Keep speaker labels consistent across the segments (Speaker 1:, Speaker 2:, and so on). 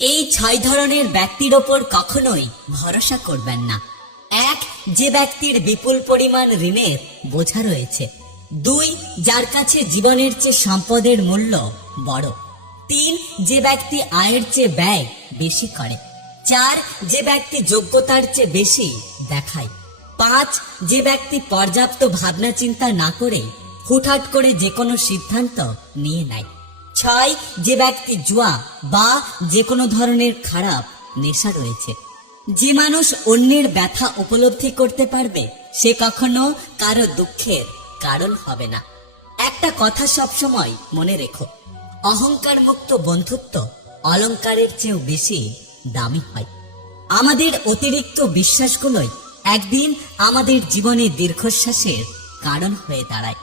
Speaker 1: এই ছয় ধরনের ব্যক্তির ওপর কখনোই ভরসা করবেন না। এক, যে ব্যক্তির বিপুল পরিমাণ ঋণের বোঝা রয়েছে। দুই, যার কাছে জীবনের চেয়ে সম্পদের মূল্য বড়। তিন, যে ব্যক্তি আয়ের চেয়ে ব্যয় বেশি করে। চার, যে ব্যক্তি যোগ্যতার চেয়ে বেশি দেখায়। পাঁচ, যে ব্যক্তি পর্যাপ্ত ভাবনা চিন্তা না করে হুটহাট করে যে কোনো সিদ্ধান্ত নিয়ে নেয়। ছয় যে ব্যক্তি জুয়া বা যে কোনো ধরনের খারাপ নেশা রয়েছে। যে মানুষ অন্যের ব্যথা উপলব্ধি করতে পারবে, সে কখনো কারও দুঃখের কারণ হবে না। একটা কথা সবসময় মনে রেখো অহংকার মুক্ত বন্ধুত্ব অলংকারের চেয়েও বেশি দামি হয়। আমাদের অতিরিক্ত বিশ্বাসগুলোই একদিন আমাদের জীবনে দীর্ঘশ্বাসের কারণ হয়ে দাঁড়ায়।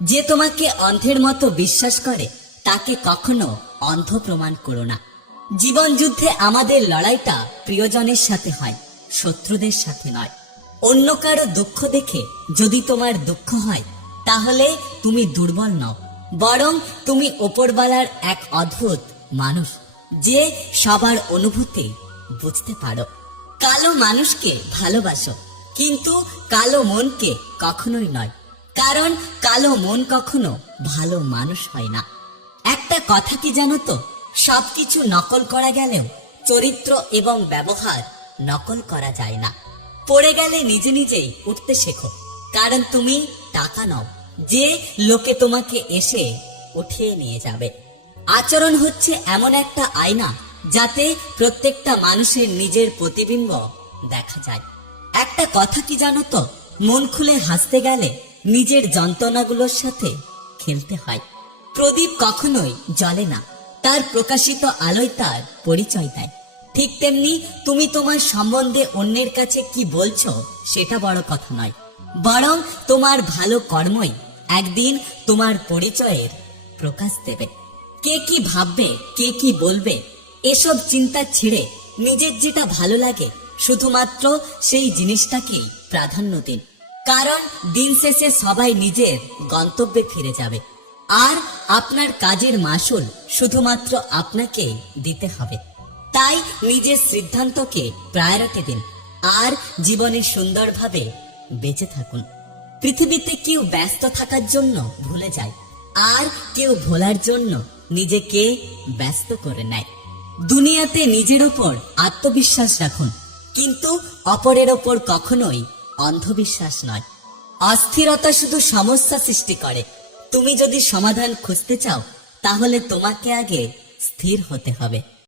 Speaker 1: যে তোমাকে অন্ধের মতো বিশ্বাস করে তাকে কখনো অন্ধ প্রমাণ করো না। জীবন যুদ্ধে আমাদের লড়াইটা প্রিয়জনের সাথে হয়, শত্রুদের সাথে নয়। অন্য কারও দুঃখ দেখে যদি তোমার দুঃখ হয়, তাহলে তুমি দুর্বল নও, বরং তুমি ওপরবালার এক অদ্ভুত মানুষ, যে সবার অনুভূতি বুঝতে পারো। কালো মানুষকে ভালোবাসো, কিন্তু কালো মনকে কখনোই নয়, কারণ কালো মন কখনো ভালো মানুষ হয় না। একটা কথা কি জানো তো? সবকিছু নকল করা গেলেও চরিত্র এবং ব্যবহার নকল করা যায় না। পড়ে গেলে নিজে নিজেই উঠতে শেখো। কারণ তুমি টাকা নাও। যে লোকে তোমাকে এসে উঠিয়ে নিয়ে যাবে। আচরণ হচ্ছে এমন একটা আয়না যাতে প্রত্যেকটা মানুষের নিজের প্রতিবিম্ব দেখা যায়। একটা কথা কি জানো তো? মন খুলে হাসতে গেলে নিজের যন্ত্রণাগুলোর সাথে খেলতে হয়। প্রদীপ কখনোই জ্বলে না। তার প্রকাশিত আলোয় তার পরিচয় দেয়। ঠিক তেমনি তুমি তোমার সম্বন্ধে অন্যের কাছে কি বলছো, সেটা বড় কথা নয়। বরং তোমার ভালো কর্মই একদিন তোমার পরিচয়ের প্রকাশ দেবে। কে কি ভাববে, কে কি বলবে, এসব চিন্তা ছেড়ে নিজের যেটা ভালো লাগে, শুধুমাত্র সেই জিনিসটাকেই প্রাধান্য দিন। কারণ দিন শেষে সবাই নিজের গন্তব্যে ফিরে যাবে। আর আপনার কাজের মাসুল শুধুমাত্র আপনাকে দিতে হবে। তাই নিজের সিদ্ধান্তকে প্রায়োরিটি দিন আর জীবনে সুন্দরভাবে বেঁচে থাকুন। পৃথিবীতে কেউ ব্যস্ত থাকার জন্য ভুলে যায় আর কেউ ভোলার জন্য নিজেকে ব্যস্ত করে নেয়। দুনিয়াতে নিজের ওপর আত্মবিশ্বাস রাখুন, কিন্তু অপরের ওপর কখনোই অন্ধবিশ্বাস নয়। অস্থিরতা শুধু সমস্যা সৃষ্টি করে তুমি যদি সমাধান খুঁজতে চাও তাহলে তোমাকে আগে স্থির হতে হবে।